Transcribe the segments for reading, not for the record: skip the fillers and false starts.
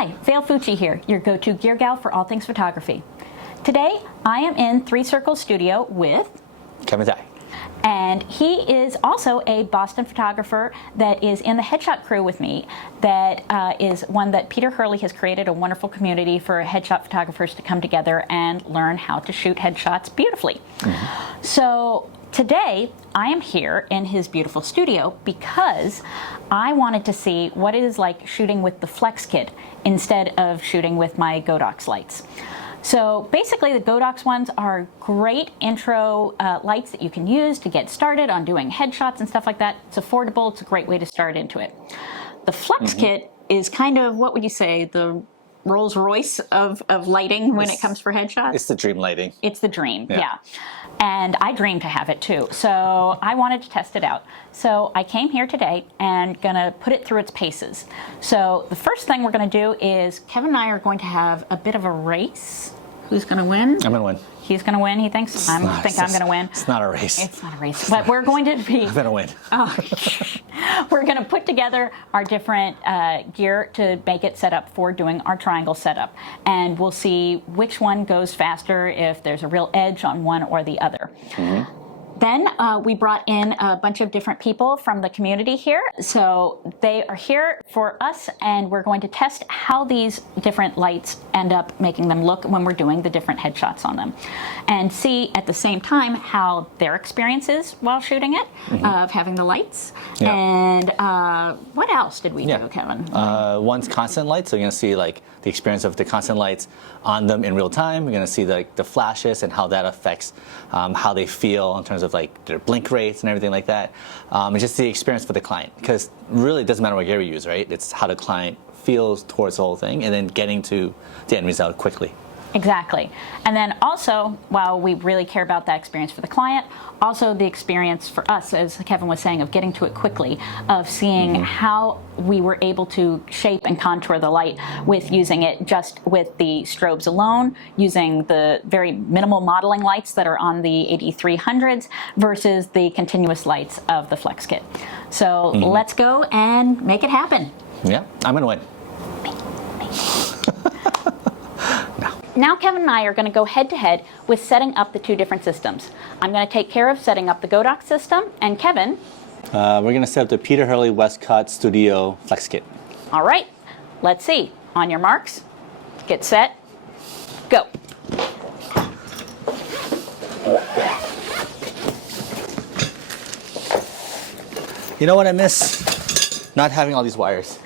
Hi, Vail Fucci here, your go-to gear gal for all things photography. Today, I am in Three Circles Studio with Kevin. And he is also a Boston photographer that is in the headshot crew with me. That is one that Peter Hurley has created, a wonderful community for headshot photographers to come together and learn how to shoot headshots beautifully. Mm-hmm. So today, I am here in his beautiful studio because I wanted to see what it is like shooting with the Flex kit instead of shooting with my Godox lights. So basically the Godox ones are great intro lights that you can use to get started on doing headshots and stuff like that. It's affordable, it's a great way to start into it. The Flex kit is kind of, what would you say, the Rolls Royce of lighting when it comes for headshots? It's the dream lighting. It's the dream, yeah. And I dream to have it too. So I wanted to test it out. So I came here today and gonna put it through its paces. So the first thing we're gonna do is Kevin and I are going to have a bit of a race. Who's gonna win? I'm gonna win. He's gonna win, he thinks? I'm gonna win. It's not a race. It's not a race, but we're going to be. I'm gonna win. We're gonna put together our different gear to make it set up for doing our triangle setup. And we'll see which one goes faster, if there's a real edge on one or the other. Mm-hmm. Then we brought in a bunch of different people from the community here. So they are here for us, and we're going to test how these different lights end up making them look when we're doing the different headshots on them. And see at the same time how their experience is while shooting it, of having the lights. Yeah. And what else did we do, Kevin? One's constant lights, so you're gonna see like the experience of the constant lights on them in real time. We're gonna see the flashes and how that affects how they feel in terms of like their blink rates and everything like that. It's just the experience for the client, because really it doesn't matter what gear we use, right? It's how the client feels towards the whole thing and then getting to the end result quickly. Exactly. And then also, while we really care about that experience for the client, also the experience for us, as Kevin was saying, of getting to it quickly, of seeing how we were able to shape and contour the light with using it just with the strobes alone, using the very minimal modeling lights that are on the AD300s versus the continuous lights of the Flex kit. So let's go and make it happen. Yeah, I'm gonna win. Now Kevin and I are going to go head-to-head with setting up the two different systems. I'm going to take care of setting up the Godox system, and Kevin? We're going to set up the Peter Hurley Westcott Studio Flex Kit. All right, let's see. On your marks, get set, go. You know what I miss? Not having all these wires.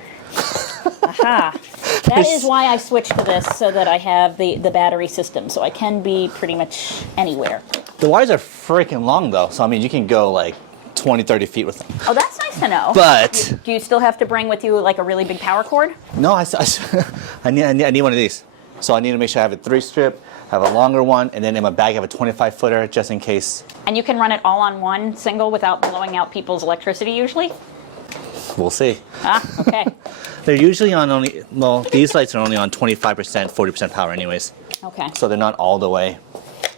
Aha. That is why I switched to this, so that I have the battery system, so I can be pretty much anywhere. The wires are freaking long though, so I mean you can go like 20, 30 feet with them. Oh, that's nice to know. But do you still have to bring with you like a really big power cord? No, I need one of these. So I need to make sure I have a 3-strip, have a longer one, and then in my bag I have a 25-footer just in case. And you can run it all on one single without blowing out people's electricity usually? We'll see. Ah, okay. They're usually on only, well, these lights are only on 25%, 40% power anyways. Okay. So they're not all the way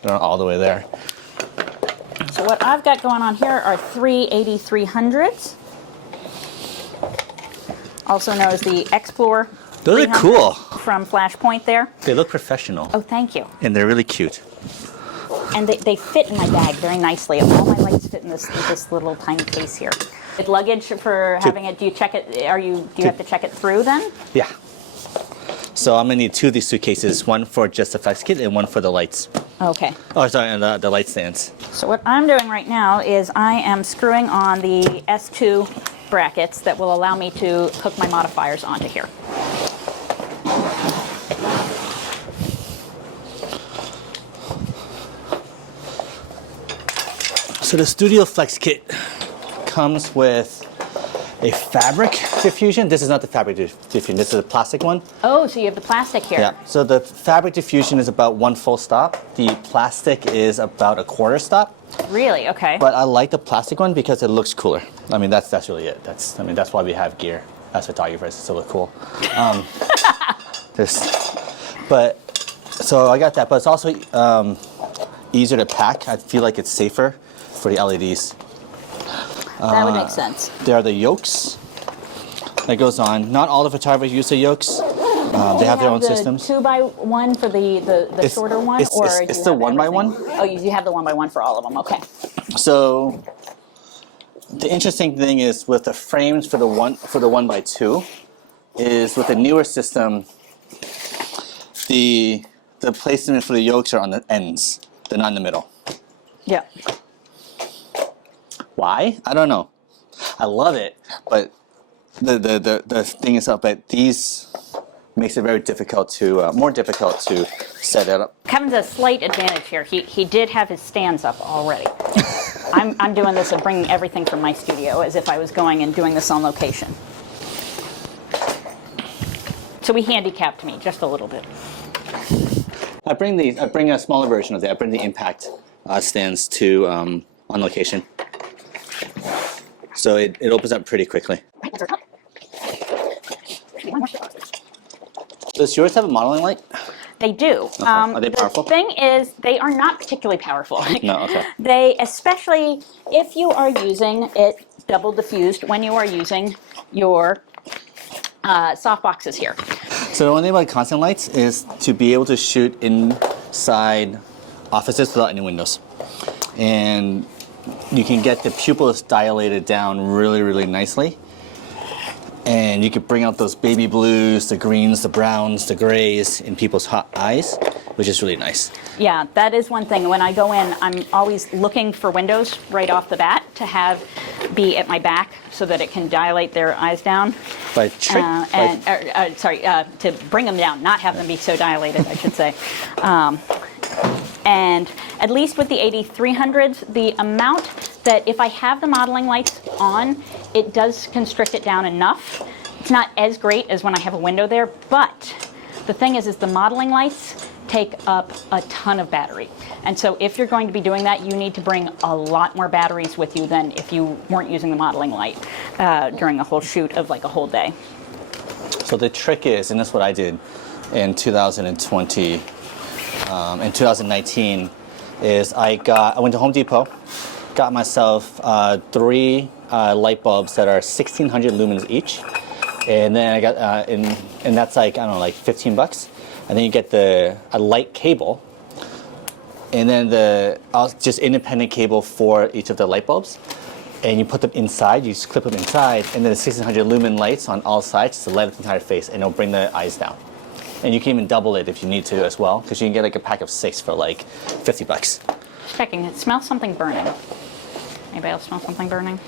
there. So what I've got going on here are 3 AD300s, also known as the Explore. Those are cool. From Flashpoint there. They look professional. Oh, thank you. And they're really cute. And they fit in my bag very nicely. All my lights fit in this little tiny case here. With luggage for having it, do you check it? Do you have to check it through then? Yeah. So I'm gonna need 2 of these suitcases, one for just the Flex kit and one for the lights. Okay. Oh, sorry, and the light stands. So what I'm doing right now is I am screwing on the S2 brackets that will allow me to hook my modifiers onto here. So the Studio Flex kit comes with a fabric diffusion. This is not the fabric diffusion, this is a plastic one. Oh, so you have the plastic here. Yeah, so the fabric diffusion is about 1 full stop. The plastic is about a 1/4 stop. Really? Okay. But I like the plastic one because it looks cooler. I mean, that's really it. That's why we have gear as photographers, to look cool. So I got that, but it's also easier to pack. I feel like it's safer for the LEDs. That would make sense. There are the yokes that goes on. Not all the photographers use the yokes. They have their own the systems. 2x1 for the shorter one, it's or it's the 1x1. Oh, you have the 1x1 for all of them. Okay. So the interesting thing is with the frames for the 1x2 is with the newer system, the placement for the yokes are on the ends. They're not in the middle. Yeah. Why? I don't know. I love it, but the thing is up that these makes it very difficult to more difficult to set it up. Kevin's a slight advantage here. He did have his stands up already. I'm doing this and bringing everything from my studio as if I was going and doing this on location. So he handicapped me just a little bit. I bring a smaller version of that. I bring the impact stands to on location, so it opens up pretty quickly. Does yours have a modeling light? They do. Okay. Are they powerful? The thing is, they are not particularly powerful. No, okay. They, especially if you are using it double diffused when you are using your softboxes here. So the one thing about constant lights is to be able to shoot inside offices without any windows. And you can get the pupils dilated down really, really nicely. And you can bring out those baby blues, the greens, the browns, the grays in people's hot eyes, which is really nice. Yeah, that is one thing. When I go in, I'm always looking for windows right off the bat to have be at my back so that it can dilate their eyes down. By trick, to bring them down, not have them be so dilated, I should say. And at least with the AD300s, the amount that if I have the modeling lights on, it does constrict it down enough. It's not as great as when I have a window there, but the thing is the modeling lights take up a ton of battery. And so if you're going to be doing that, you need to bring a lot more batteries with you than if you weren't using the modeling light during a whole shoot of like a whole day. So the trick is, and that's what I did in 2020, in 2019, is I went to Home Depot, got myself 3 light bulbs that are 1600 lumens each, and then I got and that's like, I don't know, like 15 bucks. And then you get a light cable, and then just independent cable for each of the light bulbs, and you put them inside. You just clip them inside, and then the 1600 lumen lights on all sides to light up the entire face, and it'll bring the eyes down. And you can even double it if you need to as well, because you can get like a pack of 6 for like 50 bucks. Checking. It smells something burning. Anybody else smell something burning?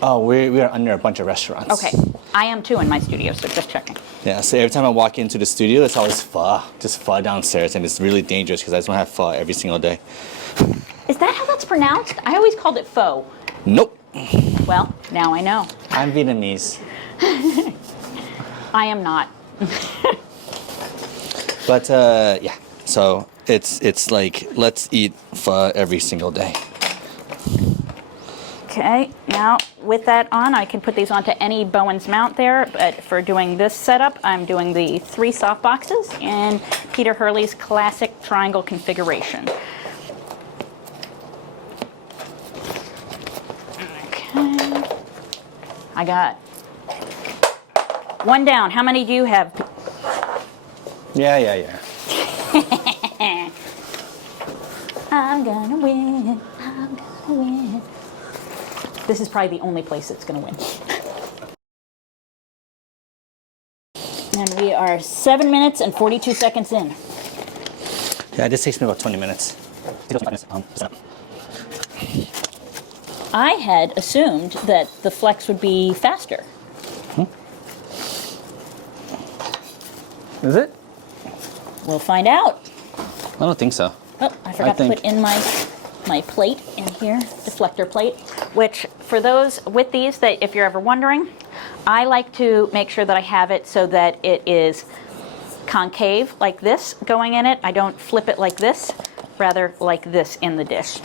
Oh, we are under a bunch of restaurants. Okay. I am too in my studio, so just checking. Yeah, so every time I walk into the studio, it's always just pho downstairs, and it's really dangerous because I just don't have pho every single day. Is that how that's pronounced? I always called it pho. Nope. Well, now I know. I'm Vietnamese. I am not. But yeah, so it's like, let's eat pho every single day. Okay, now with that on, I can put these onto any Bowens mount there, but for doing this setup, I'm doing the 3 softboxes in Peter Hurley's classic triangle configuration. Okay, I got 1 down. How many do you have? Yeah. I'm gonna win, I'm gonna win. This is probably the only place that's going to win. And we are 7 minutes and 42 seconds in. Yeah, this takes me about 20 minutes. I had assumed that the Flex would be faster. Is it? We'll find out. I don't think so. Oh, I forgot to put in my plate in here, deflector plate, which for those with these, that if you're ever wondering, I like to make sure that I have it so that it is concave like this going in it. I don't flip it like this, rather like this in the dish.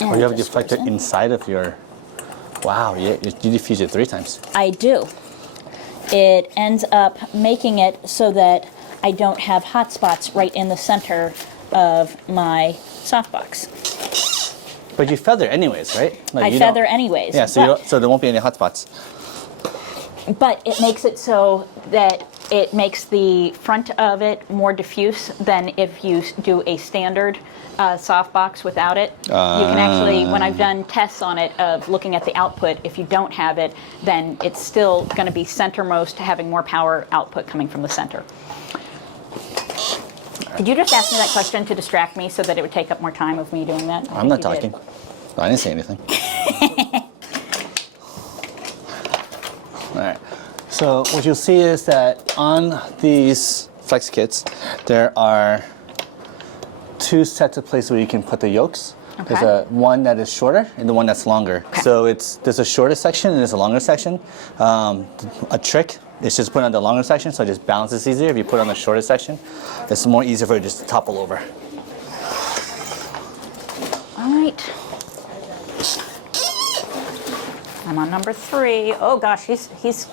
Oh, you have a deflector inside of your, wow, you diffuse it 3 times. I do. It ends up making it so that I don't have hot spots right in the center of my softbox. But you feather anyways, right? Like I feather anyways. Yeah, so there won't be any hot spots. But it makes it so that it makes the front of it more diffuse than if you do a standard softbox without it. You can actually, when I've done tests on it of looking at the output, if you don't have it, then it's still going to be centermost, having more power output coming from the center. Did you just ask me that question to distract me so that it would take up more time of me doing that? I'm not talking. I didn't say anything. All right. So what you'll see is that on these flex kits, there are 2 sets of places where you can put the yokes. Okay. There's a one that is shorter and the one that's longer. Okay. So there's a shorter section and there's a longer section. A trick is just put on the longer section, so it just balances easier. If you put on the shorter section, it's more easier for it just to topple over. All right. I'm on number 3. Oh gosh, he's.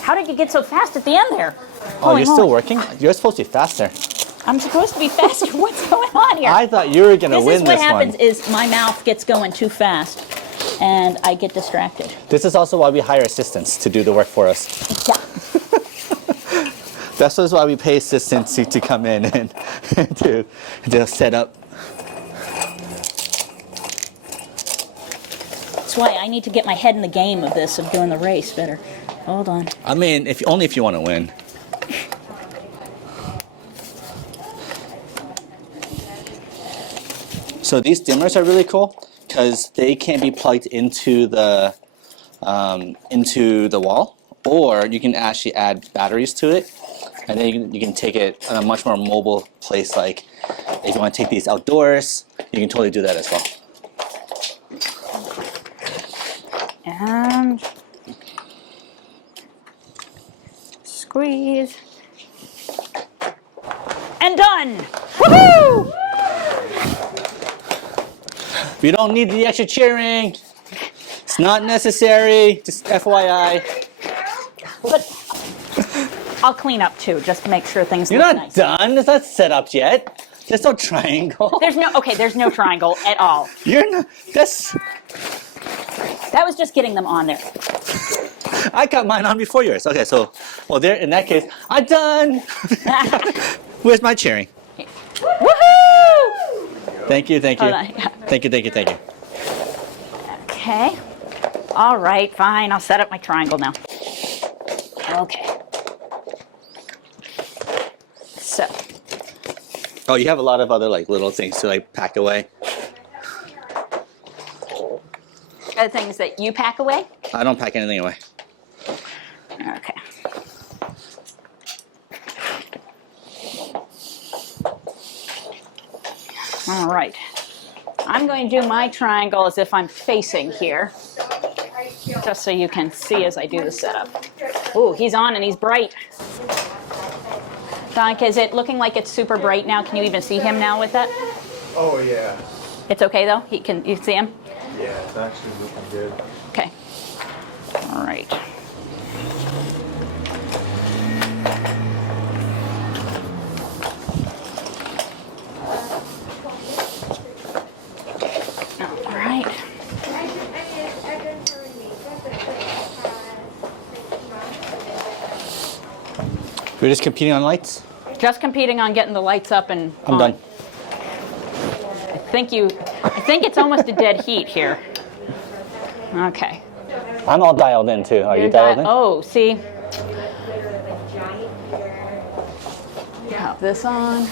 How did you get so fast at the end there? Oh, Holy you're moly. still working? You're supposed to be faster. I'm supposed to be faster. What's going on here? I thought you were going to win this one. This is what happens is my mouth gets going too fast and I get distracted. This is also why we hire assistants to do the work for us. Yeah. That's why we pay assistants to come in and to set up. That's why I need to get my head in the game of this, of doing the race better. Hold on. I mean, only if you want to win. So these dimmers are really cool because they can be plugged into the wall, or you can actually add batteries to it, and then you can take it on a much more mobile place. Like if you want to take these outdoors, you can totally do that as well. And squeeze. And done! Woohoo! We don't need the extra cheering. It's not necessary. Just FYI. But I'll clean up too, just to make sure things You're look not nice. done. It's not set up yet. There's no triangle. There's no triangle at all. You're not. That was just getting them on there. I got mine on before yours. Okay, so there. In that case, I'm done. Where's my cheering? Woohoo! Thank you. Hold on. Thank you. Okay. All right, fine. I'll set up my triangle now. Okay. So. Oh, you have a lot of other little things to pack away. Other things that you pack away? I don't pack anything away. Okay. All right. I'm going to do my triangle as if I'm facing here, just so you can see as I do the setup. Ooh, he's on and he's bright. Donica, is it looking like it's super bright now? Can you even see him now with that? Oh yeah. It's okay though? You see him? Yeah, it's actually looking good. Okay. All right. All right. We're just competing on lights. Just competing on getting the lights up and I'm on. done. I think it's almost a dead heat here. Okay. I'm all dialed in too. Are you dialed in? Oh, see. Pop this on.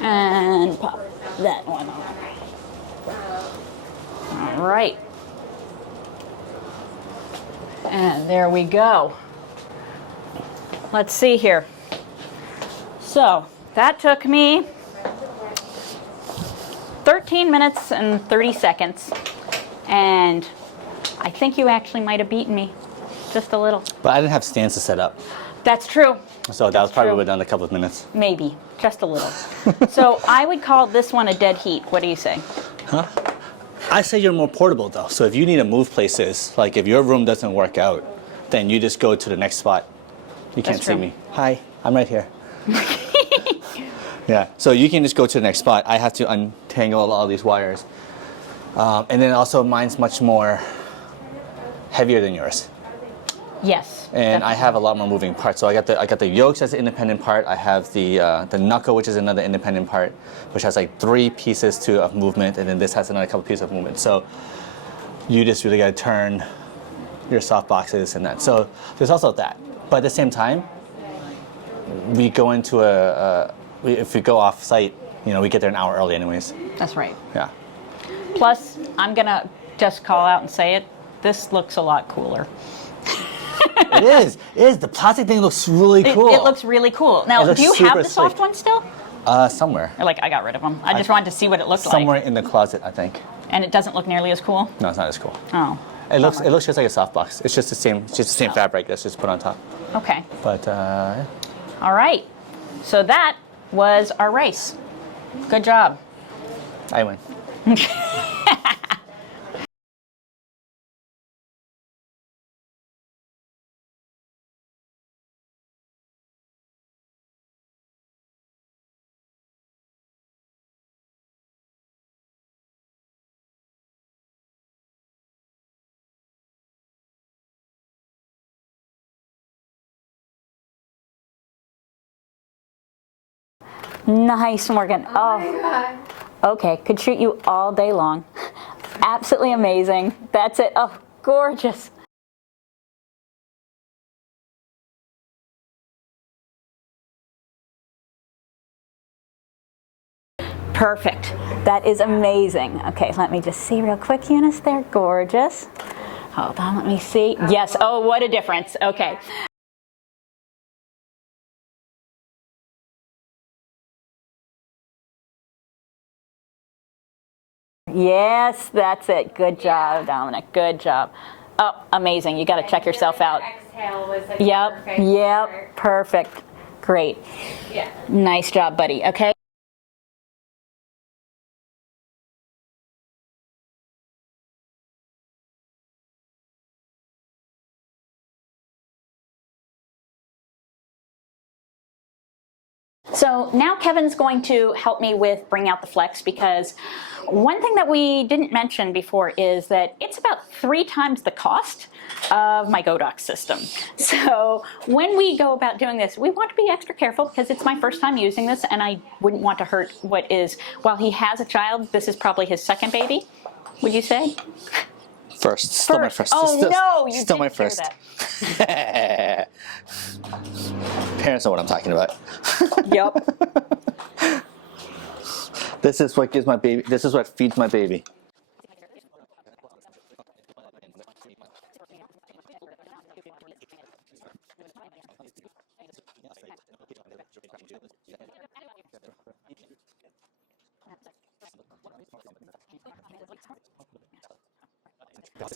And pop that one on. All right. And there we go. Let's see here. So that took me 13 minutes and 30 seconds. And I think you actually might have beaten me just a little. But I didn't have stands to set up. That's true. So that was probably true. within a couple of minutes. Maybe, just a little. So I would call this one a dead heat. What do you say? Huh? I say you're more portable though. So if you need to move places, like if your room doesn't work out, then you just go to the next spot. You can't That's see true. me. Hi, I'm right here. Yeah, so you can just go to the next spot. I have to untangle all these wires. And then also mine's much more heavier than yours. Yes. And I have a lot more moving parts. So I got the yokes as an independent part. I have the knuckle, which is another independent part, which has like 3 pieces of movement, and then this has another couple pieces of movement. So you just really got to turn your soft boxes and that. So there's also that. But at the same time, we go into if we go off site, we get there an hour early anyways. That's right. Yeah. Plus, I'm going to just call out and say it. This looks a lot cooler. It is. The plastic thing looks really cool. It looks really cool. Now, do you have the soft one still? Somewhere. Or I got rid of them. I just wanted to see what it looked like. Somewhere in the closet, I think. And it doesn't look nearly as cool? No, it's not as cool. Oh. It looks just like a softbox. It's just the same fabric that's just put on top. Okay. But yeah. All right. So that was our race. Good job. I win. Nice, Morgan. Oh, okay. Could shoot you all day long. Absolutely amazing. That's it. Oh, gorgeous. Perfect. That is amazing. Okay, let me just see real quick, Eunice. There, gorgeous. Hold on, let me see. Yes. Oh, what a difference. Okay. Yes, that's it. Good job, Dominic. Good job. Oh, amazing. You got to check yourself out. Exhale was like Yep, yep, perfect. Great. Yeah. Nice job, buddy. Okay. So now Kevin's going to help me with bringing out the flex, because one thing that we didn't mention before is that it's about 3 times the cost of my Godox system. So when we go about doing this, we want to be extra careful because it's my first time using this, and I wouldn't want to hurt what is, while he has a child, this is probably his second baby, would you say? First. Still my first. Oh, no, you still my didn't share first. that. Parents know what I'm talking about. Yep. This is what gives my baby. This is what feeds my baby.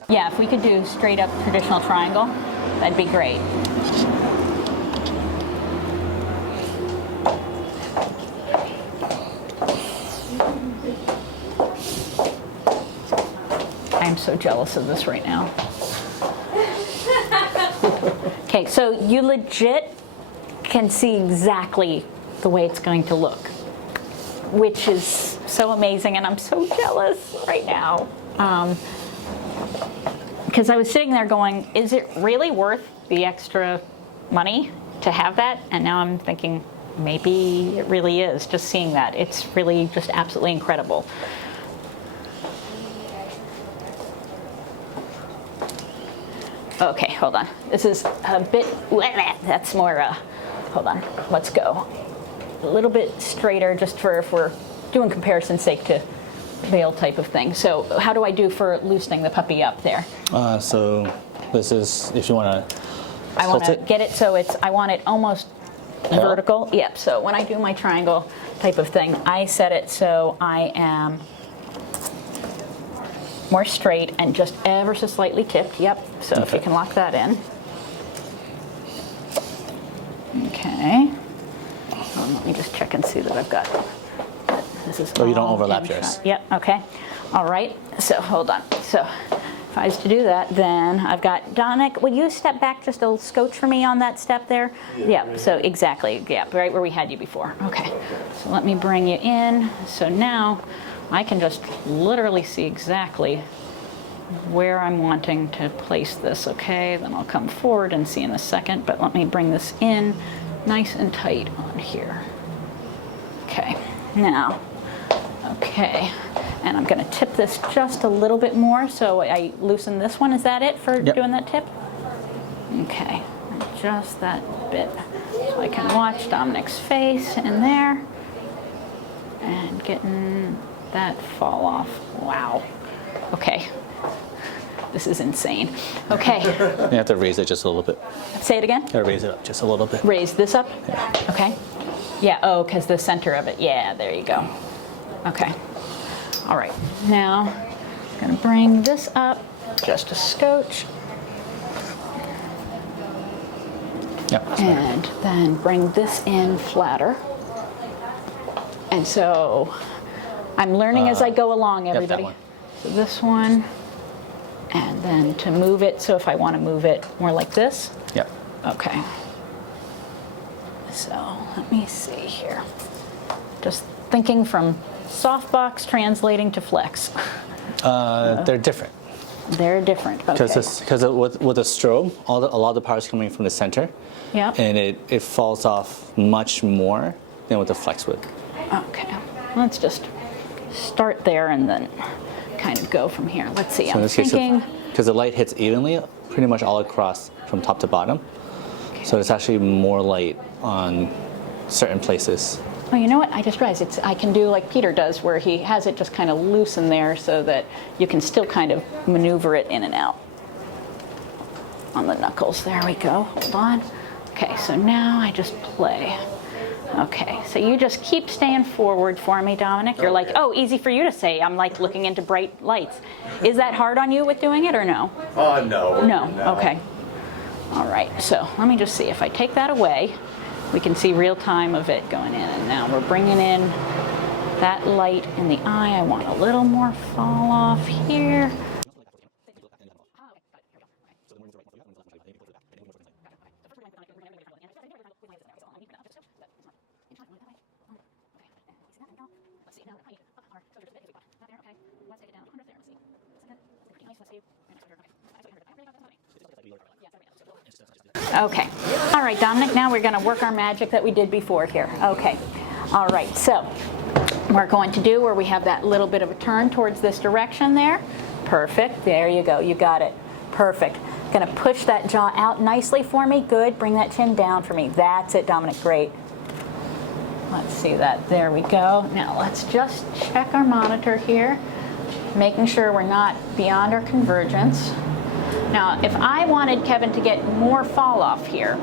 Yeah, if we could do straight up traditional triangle, that'd be great. I'm so jealous of this right now. Okay, so you legit can see exactly the way it's going to look, which is so amazing, and I'm so jealous right now. Because I was sitting there going, is it really worth the extra money to have that? And now I'm thinking, maybe it really is, just seeing that. It's really just absolutely incredible. Okay, hold on. This is a bit, that's more, hold on, let's go. A little bit straighter, just for if we're doing comparison's sake to Vail type of thing. So how do I do for loosening the puppy up there? So this is, if you want to I want to get it so it's, I want it almost vertical. Yep, so when I do my triangle type of thing, I set it so I am more straight and just ever so slightly tipped. Yep, so if you can lock that in. Okay. Let me just check and see that I've got this is so you don't all overlap in yours. shot. Yep, okay. All right, so hold on. So if I was to do that, then I've got Dominic, will you step back just a scotch for me on that step there? Yeah, so exactly, yeah, right where we had you before. Okay, so let me bring you in. So now I can just literally see exactly where I'm wanting to place this, okay? Then I'll come forward and see in a second, but let me bring this in nice and tight on here. Okay, now, okay, and I'm gonna tip this just a little bit more, so I loosen this one. Is that it for doing that tip? Okay, just that bit. So I can watch Dominic's face in there and getting that fall off. Wow, okay. This is insane. Okay. You have to raise it just a little bit. Say it again? Gotta raise it up just a little bit. Raise this up? Yeah. Okay. Yeah, oh, because the center of it. Yeah, there you go. Okay. All right. Now, I'm going to bring this up just a scotch. Yep. And then bring this in flatter. And so, I'm learning as I go along, everybody. That one. So this one. And then to move it, so if I want to move it more like this. Yep. Okay. So let me see here. Just thinking from softbox translating to flex. They're different. They're different. Okay. Because with a strobe, a lot of the power is coming from the center. Yep. And it falls off much more than with the flex would. Okay. Let's just start there and then kind of go from here. Let's see. So I'm thinking. Because the light hits evenly, pretty much all across from top to bottom. Okay. So it's actually more light on certain places. Oh, you know what? I just realized I can do like Peter does, where he has it just kind of loose in there so that you can still kind of maneuver it in and out on the knuckles. There we go. Hold on. Okay, so now I just play. Okay, so you just keep staying forward for me, Dominic. You're like, oh, easy for you to say. I'm like looking into bright lights. Is that hard on you with doing it or no? No. No, okay. All right, so let me just see. If I take that away, we can see real time of it going in. And now we're bringing in that light in the eye. I want a little more fall off here. Okay. All right, Dominic, now we're going to work our magic that we did before here. Okay. All right, so we're going to do where we have that little bit of a turn towards this direction there. Perfect. There you go. You got it. Perfect. Going to push that jaw out nicely for me. Good. Bring that chin down for me. That's it, Dominic. Great. Let's see that. There we go. Now let's just check our monitor here, making sure we're not beyond our convergence. Now, if I wanted Kevin to get more fall off here.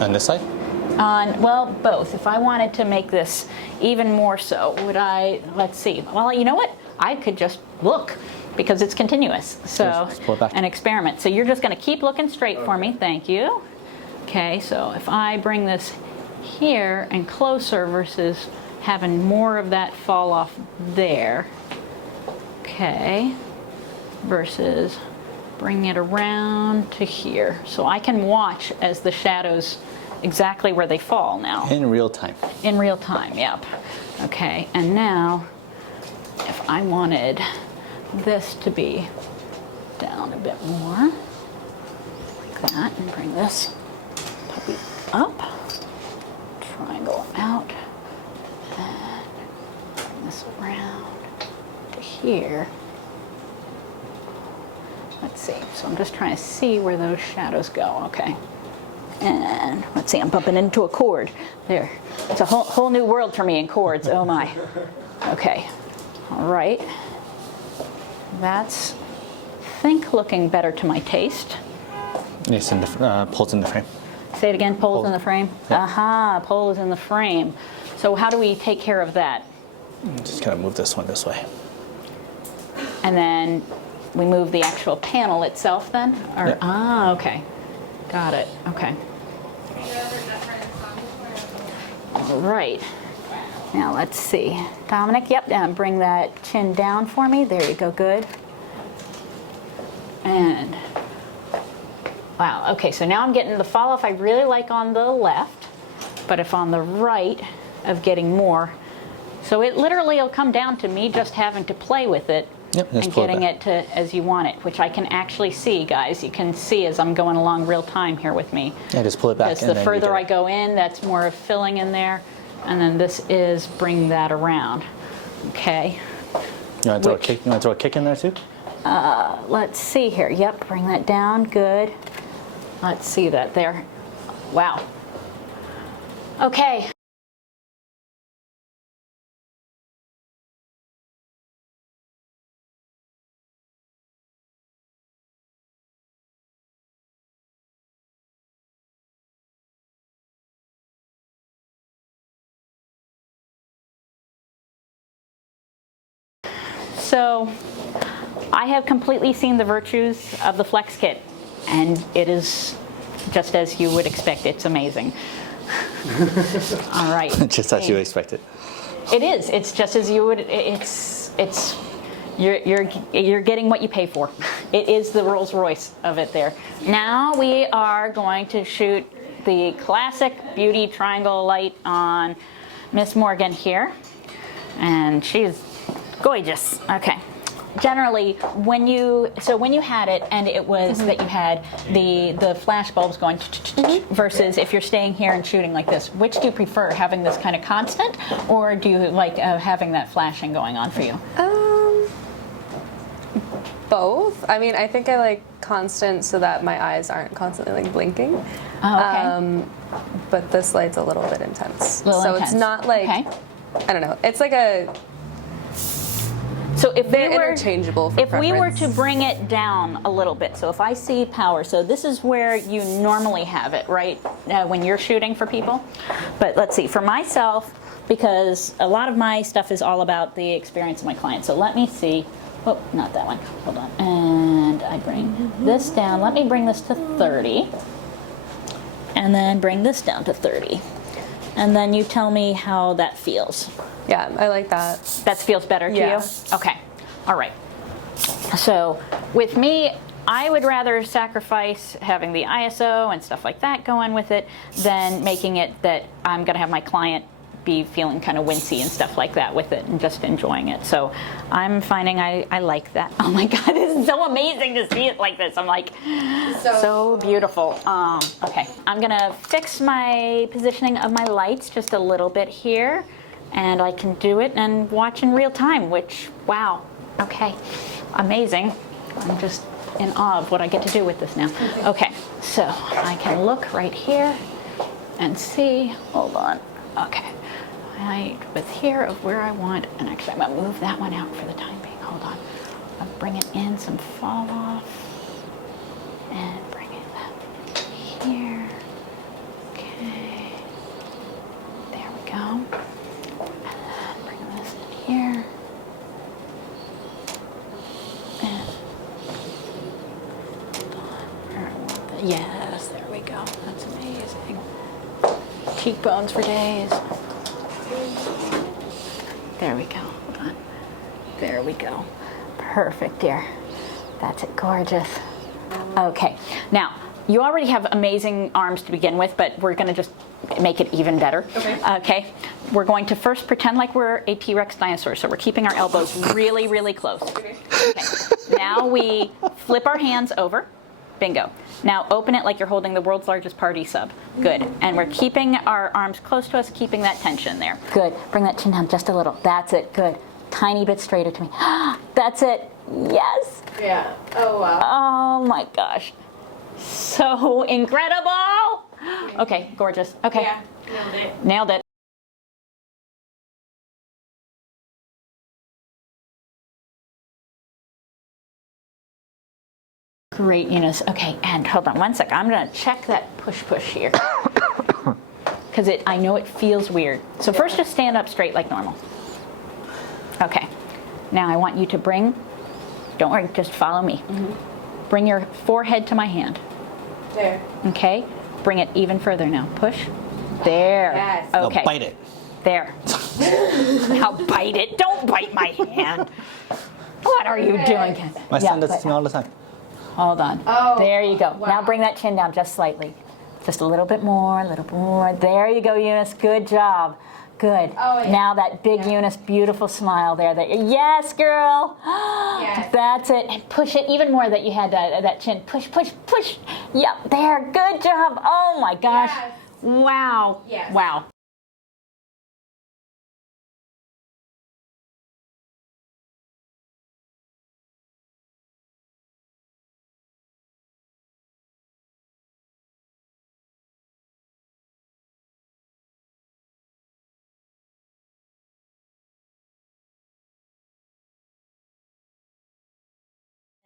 On this side? Well, both. If I wanted to make this even more so, would I, let's see. Well, you know what? I could just look because it's continuous. So, an experiment. So you're just going to keep looking straight for me. Thank you. Okay, so if I bring this here and closer versus having more of that fall off there. Okay. Versus bring it around to here. So I can watch as the shadows exactly where they fall now. In real time. In real time, yep. Okay, and now if I wanted this to be down a bit more, like that, and bring this puppy up, triangle out, and bring this around to here. Let's see, so I'm just trying to see where those shadows go, okay. And let's see, I'm bumping into a chord. There, it's a whole new world for me in chords, oh my. Okay, all right. That's, I think, looking better to my taste. Yes, in the poles in the frame. Say it again, poles in the frame? Yeah. Aha, poles in the frame. So how do we take care of that? Just kind of move this one this way. And then we move the actual panel itself then? Or, yeah. Ah, okay. Got it, okay. All right. Now let's see. Dominic, yep, bring that chin down for me. There you go, good. And, wow, okay, so now I'm getting the fall off I really like on the left, but if on the right of getting more. So it literally will come down to me just having to play with it Yep, just and pull getting it to as you want it, which I can actually see, guys. You can see as I'm going along real time here with me. Yeah, just pull it back. Because the further I go in, that's more of filling in there. And then this is bring that around. Okay. You want to throw a kick in there too? Let's see here. Yep, bring that down. Good. Let's see that there. Wow. Okay. So I have completely seen the virtues of the Flex kit, and it is just as you would expect. It's amazing. All right. Just as you would expect it. It is. It's just as you would. You're getting what you pay for. It is the Rolls Royce of it there. Now we are going to shoot the classic beauty triangle light on Miss Morgan here, and she's gorgeous. Okay. Generally, when you had it and it was that you had the flash bulbs going versus if you're staying here and shooting like this, which do you prefer, having this kind of constant, or do you like having that flashing going on for you? Both. I mean, I think I like constant so that my eyes aren't constantly like blinking. Oh, okay. But this light's a little bit intense. Intense. It's not like, okay. I don't know. It's like a. So if They're interchangeable for if we were preference. to bring it down a little bit, so if I see power, so this is where you normally have it, right, when you're shooting for people. But let's see, for myself, because a lot of my stuff is all about the experience of my client. So let me see. Oh, not that one. Hold on. And I bring this down. Let me bring this to 30. And then bring this down to 30. And then you tell me how that feels. Yeah, I like that. That feels better to Yeah. you? Okay. All right. So with me, I would rather sacrifice having the ISO and stuff like that going with it than making it that I'm going to have my client be feeling kind of wincy and stuff like that with it and just enjoying it. So I'm finding I like that. Oh my God, this is so amazing to see it like this. I'm like, so beautiful. Okay, I'm gonna fix my positioning of my lights just a little bit here, and I can do it and watch in real time, which, wow, okay, amazing. I'm just in awe of what I get to do with this now. Okay, so I can look right here and see, hold on, okay. Right with here of where I want, and actually I'm gonna move that one out for the time being. Hold on. I'll bring it in some fall off and bring it up here. Okay. There we go. And then bring this in here. And where I want that. Yes, there we go. That's amazing. Cheekbones for days. There we go. Hold on. There we go. Perfect, dear. That's it. Gorgeous. Okay. Now, you already have amazing arms to begin with, but we're going to just make it even better. Okay. Okay. We're going to first pretend like we're a T-Rex dinosaur, so we're keeping our elbows really, really close. Okay. Now we flip our hands over. Bingo. Now open it like you're holding the world's largest party sub. Good. And we're keeping our arms close to us, keeping that tension there. Good. Bring that chin down just a little. That's it. Good. Tiny bit straighter to me. That's it. Yes. Yeah. Oh, wow. Oh my gosh. So incredible. Okay, gorgeous. Okay. Yeah, nailed it. Nailed it. Great, Eunice. Okay, and hold on one sec. I'm gonna check that push here. Because I know it feels weird. So first just stand up straight like normal. Okay. Now I want you to bring, don't worry, just follow me. Bring your forehead to my hand. There. Okay? Bring it even further now. Push. There. Yes. Okay. No, bite it. There. Now bite it. Don't bite my hand. What are you doing? My son does but- this to me all the time. Hold on. Oh, There you go. wow. Now bring that chin down just slightly. Just a little bit more, a little more. There you go, Eunice. Good job. Good. Oh, yeah. Now that big Eunice, beautiful smile there. Yes, girl. Yes. That's it. And push it even more that you had that chin. Push, push, push. Yep, there. Good job. Oh my gosh. Yes. Wow. Yes. Wow.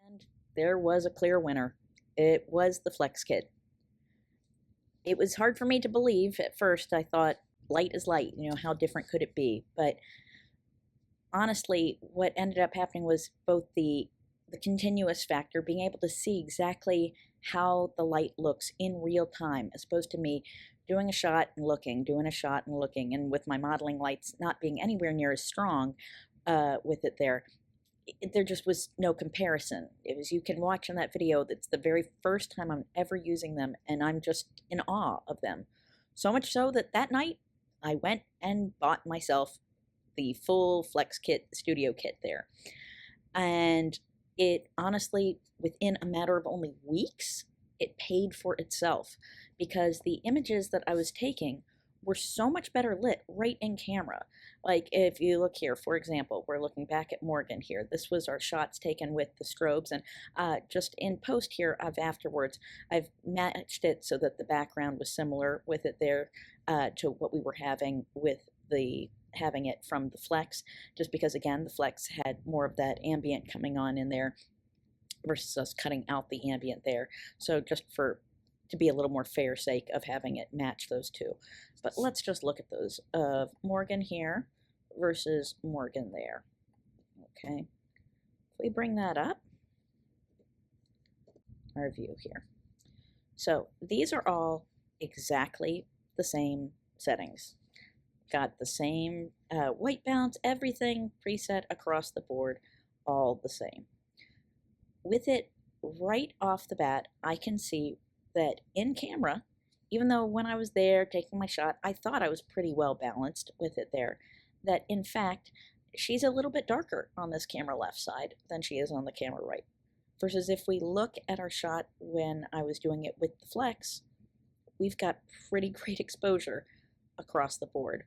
And there was a clear winner. It was the Flex Kit. It was hard for me to believe at first. I thought light is light, how different could it be? But honestly, what ended up happening was both the continuous factor, being able to see exactly how the light looks in real time, as opposed to me doing a shot and looking, doing a shot and looking, and with my modeling lights not being anywhere near as strong with it there just was no comparison. It was, you can watch on that video, that's the very first time I'm ever using them, and I'm just in awe of them. So much so that night, I went and bought myself the full Flex Kit, studio kit there. And it honestly, within a matter of only weeks, it paid for itself, because the images that I was taking were so much better lit right in camera. Like if you look here, for example, we're looking back at Morgan here. This was our shots taken with the strobes, and just in post here, afterwards, I've matched it so that the background was similar with it there to what we were having with having it from the Flex, just because again, the Flex had more of that ambient coming on in there versus us cutting out the ambient there. So just to be a little more fair sake of having it match those two. But let's just look at those of Morgan here versus Morgan there. Okay, if we bring that up, our view here. So these are all exactly the same settings. Got the same white balance, everything preset across the board, all the same. With it right off the bat, I can see that in camera, even though when I was there taking my shot, I thought I was pretty well balanced with it there, that in fact, she's a little bit darker on this camera left side than she is on the camera right. Versus if we look at our shot when I was doing it with the Flex, we've got pretty great exposure across the board.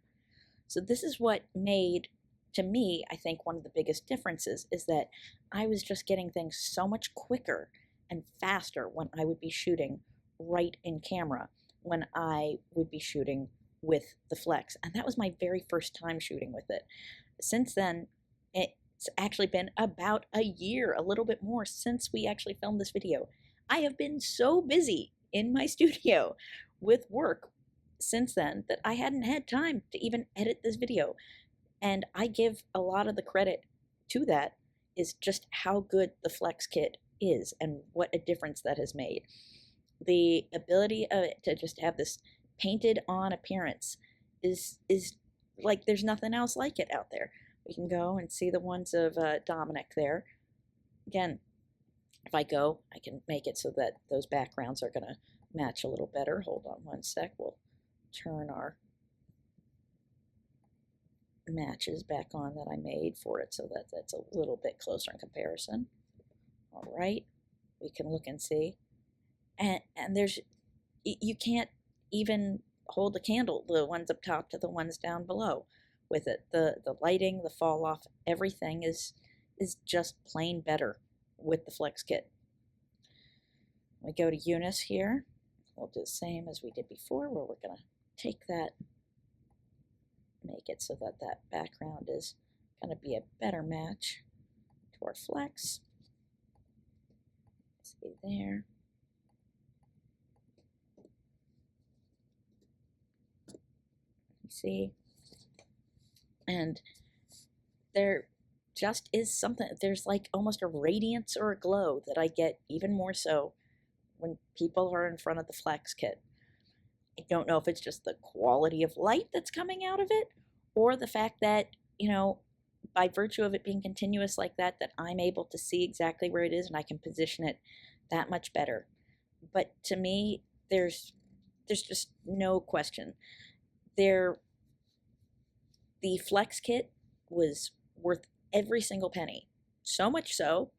So this is what made, to me, I think one of the biggest differences is that I was just getting things so much quicker and faster when I would be shooting right in camera, when I would be shooting with the Flex. And that was my very first time shooting with it. Since then, it's actually been about a year, a little bit more, since we actually filmed this video. I have been so busy in my studio with work since then that I hadn't had time to even edit this video. And I give a lot of the credit to that, is just how good the Flex Kit is and what a difference that has made. The ability of it to just have this painted on appearance is like there's nothing else like it out there. We can go and see the ones of Dominic there. Again, if I go, I can make it so that those backgrounds are going to match a little better. Hold on one sec. We'll turn our matches back on that I made for it so that that's a little bit closer in comparison. All right, we can look and see. And there's, you can't even hold a candle, the ones up top to the ones down below with it. The lighting, the fall off, everything is just plain better with the Flex Kit. We go to Eunice here. We'll do the same as we did before, where we're going to take that, make it so that that background is going to be a better match to our Flex. See there. You see? And there just is something, there's like almost a radiance or a glow that I get even more so when people are in front of the Flex Kit. I don't know if it's just the quality of light that's coming out of it, or the fact that, you know, by virtue of it being continuous like that, that I'm able to see exactly where it is and I can position it that much better. But to me, there's just no question. The Flex kit was worth every single penny. So much so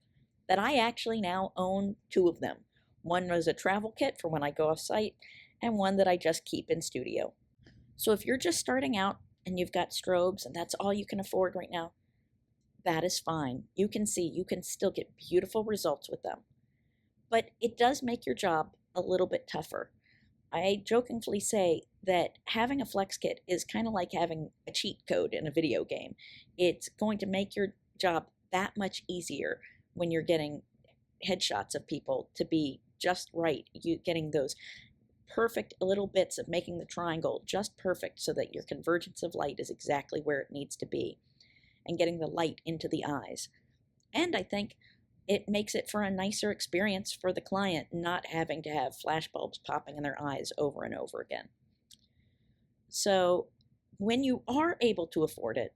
that I actually now own 2 of them. One was a travel kit for when I go off site, and one that I just keep in studio. So if you're just starting out and you've got strobes and that's all you can afford right now, that is fine. You can still get beautiful results with them. But it does make your job a little bit tougher. I jokingly say that having a flex kit is kind of like having a cheat code in a video game. It's going to make your job that much easier when you're getting headshots of people to be just right. You getting those perfect little bits of making the triangle just perfect so that your convergence of light is exactly where it needs to be, and getting the light into the eyes. And I think it makes it for a nicer experience for the client, not having to have flash bulbs popping in their eyes over and over again. So when you are able to afford it,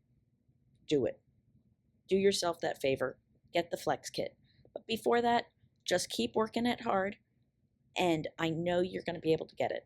do it. Do yourself that favor. Get the Flex kit. But before that, just keep working it hard, and I know you're going to be able to get it.